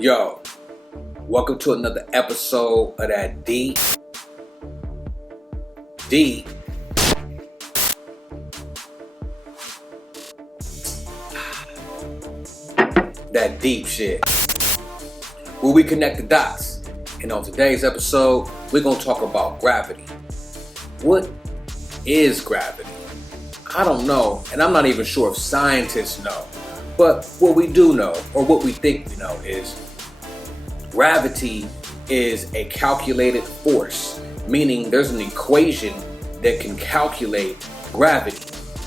Yo, welcome to another episode of that D. That deep shit. Where we connect the dots. And on today's episode, we're going to talk about gravity. What is gravity? I don't know, and I'm not even sure if scientists know. But what we do know, or what we think we know, is gravity is a calculated force, meaning there's an equation that can calculate gravity.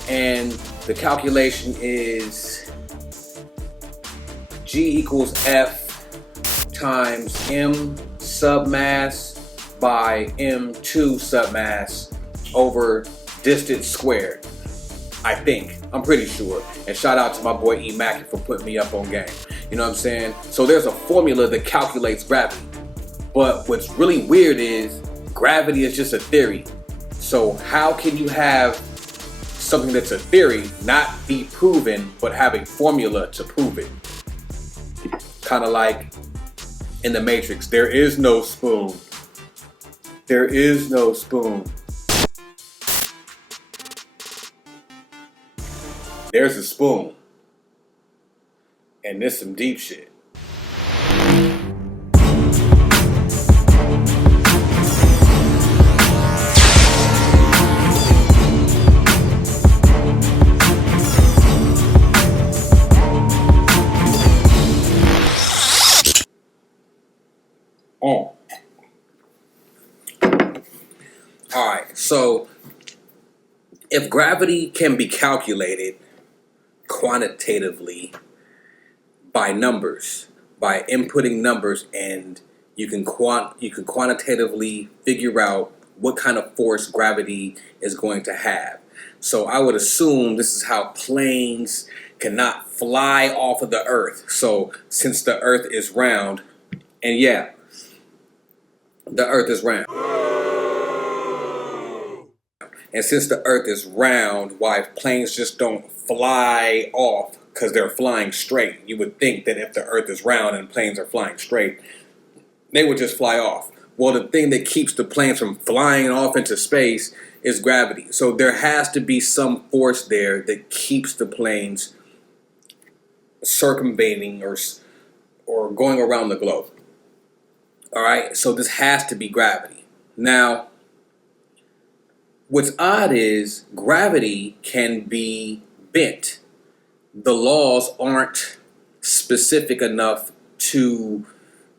And the calculation is G equals F times M submass by M2 submass over distance squared. I think. I'm pretty sure. And shout out to my boy E. Mackey for putting me up on game. You know what I'm saying? So there's a formula that calculates gravity. But what's really weird is gravity is just a theory. So how can you have something that's a theory not be proven but have a formula to prove it? Kind of like in the Matrix, there is no spoon. There is no spoon. There's a spoon. And this some deep shit. Alright, so if gravity can be calculated quantitatively by numbers, by inputting numbers, and you can quantitatively figure out what kind of force gravity is going to have. So I would assume this is how planes cannot fly off of the earth. So since the earth is round, and yeah, the earth is round. And since the earth is round, why planes just don't fly off because they're flying straight? You would think that if the earth is round and planes are flying straight, they would just fly off. Well, the thing that keeps the planes from flying off into space is gravity. So there has to be some force there that keeps the planes circumventing or going around the globe. All right, so this has to be gravity. Now, what's odd is gravity can be bent. The laws aren't specific enough to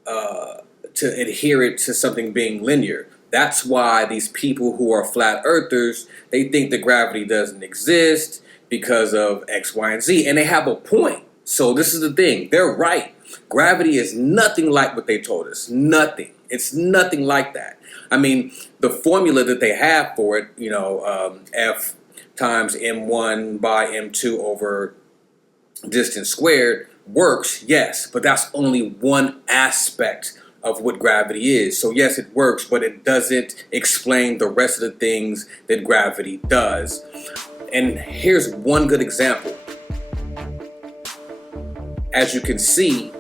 adhere it to something being linear. That's why these people who are flat earthers, they think that gravity doesn't exist because of X, Y, and Z. And they have a point. So this is the thing. They're right. Gravity is nothing like what they told us. Nothing. It's nothing like that. I mean, the formula that they have for it, F times M1 by M2 over distance squared works, yes, but that's only one aspect of what gravity is. So yes, it works, but it doesn't explain the rest of the things that gravity does. And here's one good example. As you can see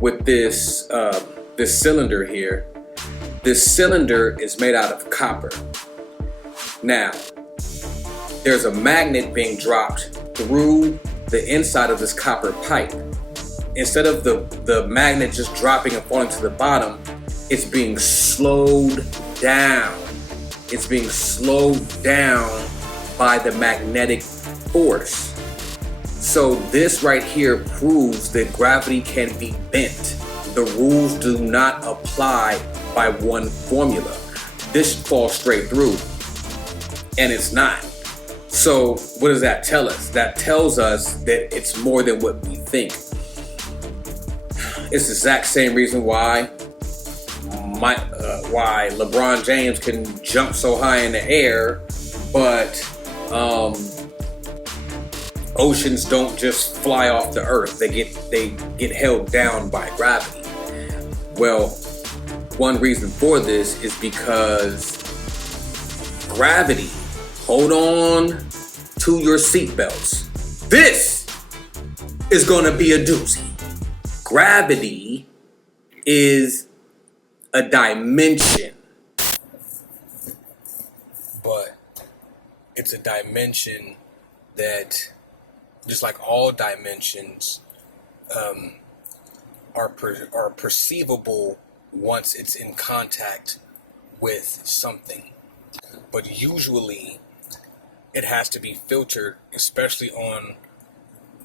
with this cylinder here, this cylinder is made out of copper. Now, there's a magnet being dropped through the inside of this copper pipe. Instead of the magnet just dropping and falling to the bottom, it's being slowed down. It's being slowed down by the magnetic force. So this right here proves that gravity can be bent. The rules do not apply by one formula. This falls straight through, and it's not. So what does that tell us? That tells us that it's more than what we think. It's the exact same reason why LeBron James can jump so high in the air, but oceans don't just fly off the earth. They get held down by gravity. Well, one reason for this is because gravity, hold on to your seatbelts. This is going to be a doozy. Gravity is a dimension. But it's a dimension that, just like all dimensions, are perceivable once it's in contact with something. But usually it has to be filtered, especially on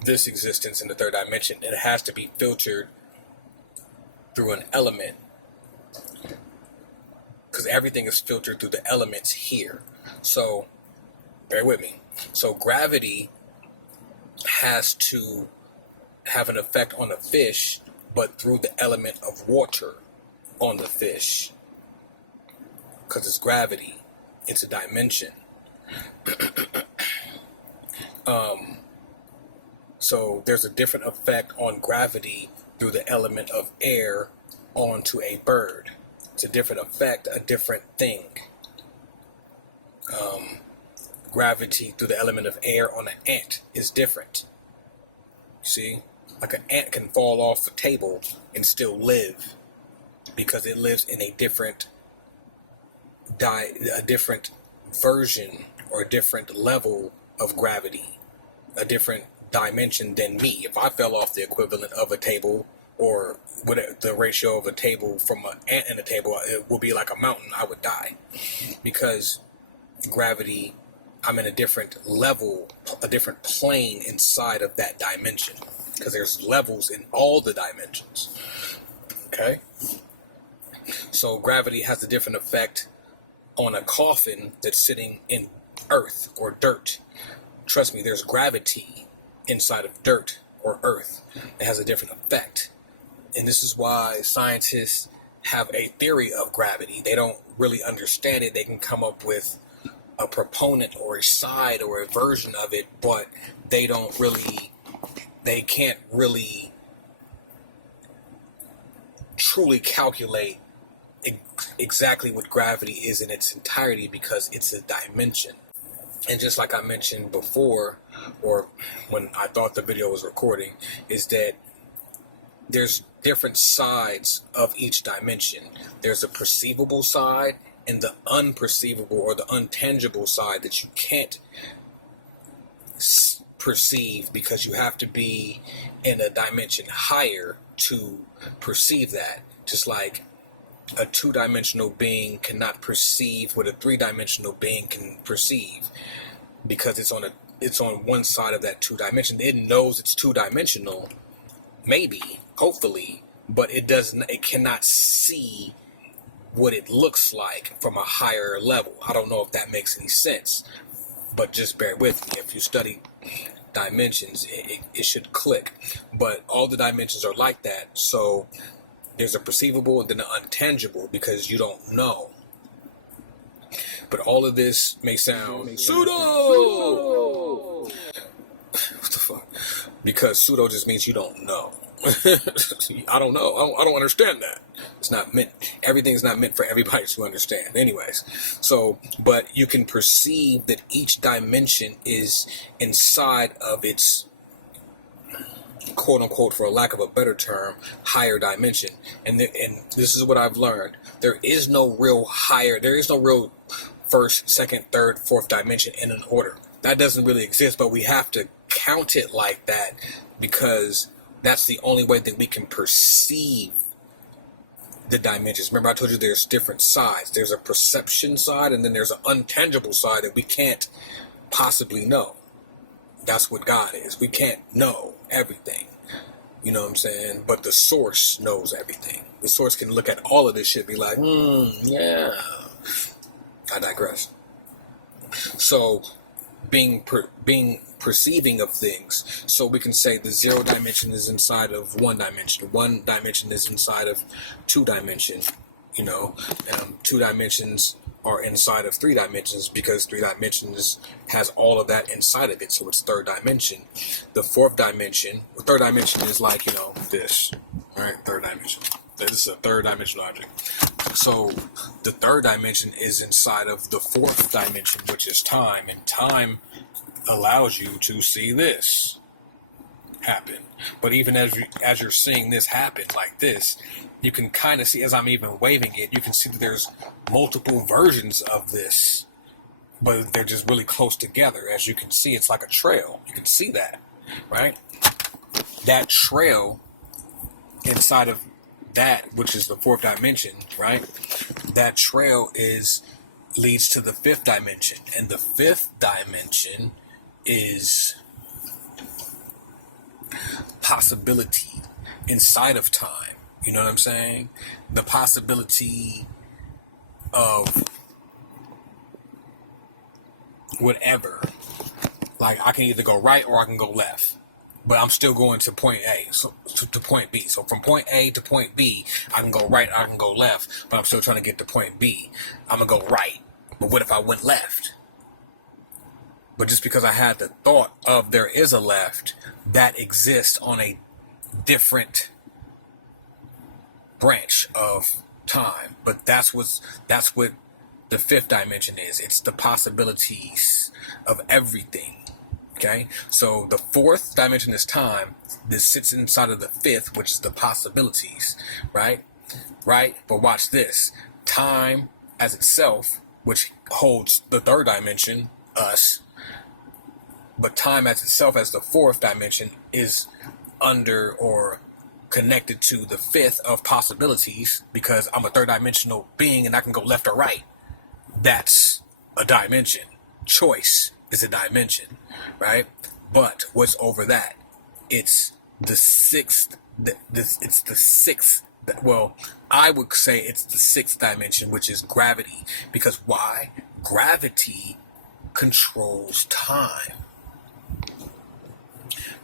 this existence in the third dimension. It has to be filtered through an element, because everything is filtered through the elements here. So bear with me. So gravity has to have an effect on the fish, but through the element of water on the fish, because it's gravity. It's a dimension. So there's a different effect on gravity through the element of air onto a bird. It's a different effect, a different thing. Gravity through the element of air on an ant is different. See, like an ant can fall off a table and still live, because it lives in a different version or a different level of gravity, a different dimension than me. If I fell off the equivalent of a table, or whatever the ratio of a table from an ant and a table, it would be like a mountain. I would die, because gravity, I'm in a different level, a different plane inside of that dimension, because there's levels in all the dimensions. Okay, so gravity has a different effect on a coffin that's sitting in earth or dirt. Trust me, there's gravity inside of dirt or earth. It has a different effect. And this is why scientists have a theory of gravity. They don't really understand it. They can come up with a proponent or a side or a version of it, but they can't really truly calculate exactly what gravity is in its entirety, because it's a dimension. And just like I mentioned before, or when I thought the video was recording, is that there's different sides of each dimension. There's a perceivable side and the unperceivable or the untangible side that you can't perceive, because you have to be in a dimension higher to perceive that. Just like a two-dimensional being cannot perceive what a three-dimensional being can perceive, because it's on one side of that two dimension. It knows it's two-dimensional, maybe, hopefully, but it cannot see what it looks like from a higher level. I don't know if that makes any sense, but just bear with me. If you study dimensions, it should click. But all the dimensions are like that. So there's a perceivable and then an untangible, because you don't know. But all of this may sound pseudo. What the fuck? Because pseudo just means you don't know. I don't know. I don't understand that. It's not meant. Everything's not meant for everybody to understand. Anyways, so, but you can perceive that each dimension is inside of its, quote unquote, for a lack of a better term, higher dimension. And this is what I've learned. There is no real higher. There is no real first, second, third, fourth dimension in an order. That doesn't really exist, but we have to count it like that, because that's the only way that we can perceive the dimensions. Remember, I told you there's different sides. There's a perception side, and then there's an untangible side that we can't possibly know. That's what God is. We can't know everything. You know what I'm saying? But the source knows everything. The source can look at all of this shit and be like, yeah. I digress. So, being perceiving of things, so we can say the zero dimension is inside of one dimension. One dimension is inside of two dimensions. You know, two dimensions are inside of three dimensions, because three dimensions has all of that inside of it. So it's third dimension. The fourth dimension, third dimension is like, you know, this, right? Third dimension. This is a third dimensional object. So the third dimension is inside of the fourth dimension, which is time, and time allows you to see this. happen. But even as you're seeing this happen like this, you can kind of see, as I'm even waving it, you can see that there's multiple versions of this, but they're just really close together. As you can see, it's like a trail. You can see that, right? That trail inside of that, which is the fourth dimension, right? That trail leads to the fifth dimension, and the fifth dimension is possibility inside of time. You know what I'm saying? The possibility of whatever. Like, I can either go right or I can go left, but I'm still going to point A, so to point B. So from point A to point B, I can go right, I can go left, but I'm still trying to get to point B. I'm gonna go right, but what if I went left? But just because I had the thought of there is a left, that exists on a different branch of time. But that's what the fifth dimension is. It's the possibilities of everything. Okay? So the fourth dimension is time. This sits inside of the fifth, which is the possibilities. Right? Right? But watch this. Time as itself, which holds the third dimension, us, but time as itself, as the fourth dimension, is under or connected to the fifth of possibilities, because I'm a third dimensional being and I can go left or right. That's a dimension. Choice is a dimension, right? But what's over that? It's the sixth. It's the sixth. Well, I would say it's the sixth dimension, which is gravity. Because why? Gravity controls time.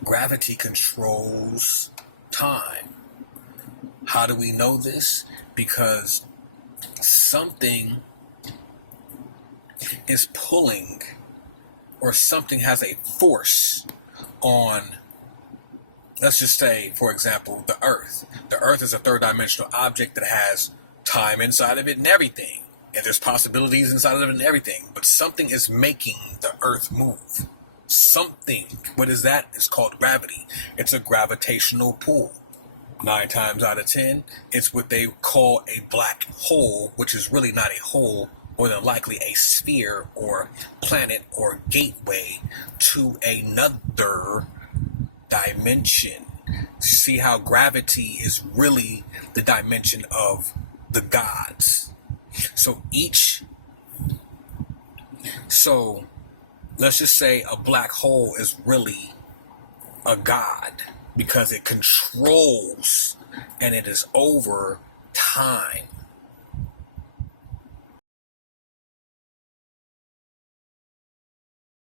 Gravity controls time. How do we know this? Because something is pulling, or something has a force on, let's just say, for example, the Earth. The Earth is a third dimensional object that has time inside of it and everything. And there's possibilities inside of it and everything. But something is making the Earth move. Something. What is that? It's called gravity. It's a gravitational pull. 9 times out of 10, it's what they call a black hole, which is really not a hole, more than likely a sphere or planet or gateway to another dimension. See how gravity is really the dimension of the gods. So let's just say a black hole is really a god, because it controls and it is over time.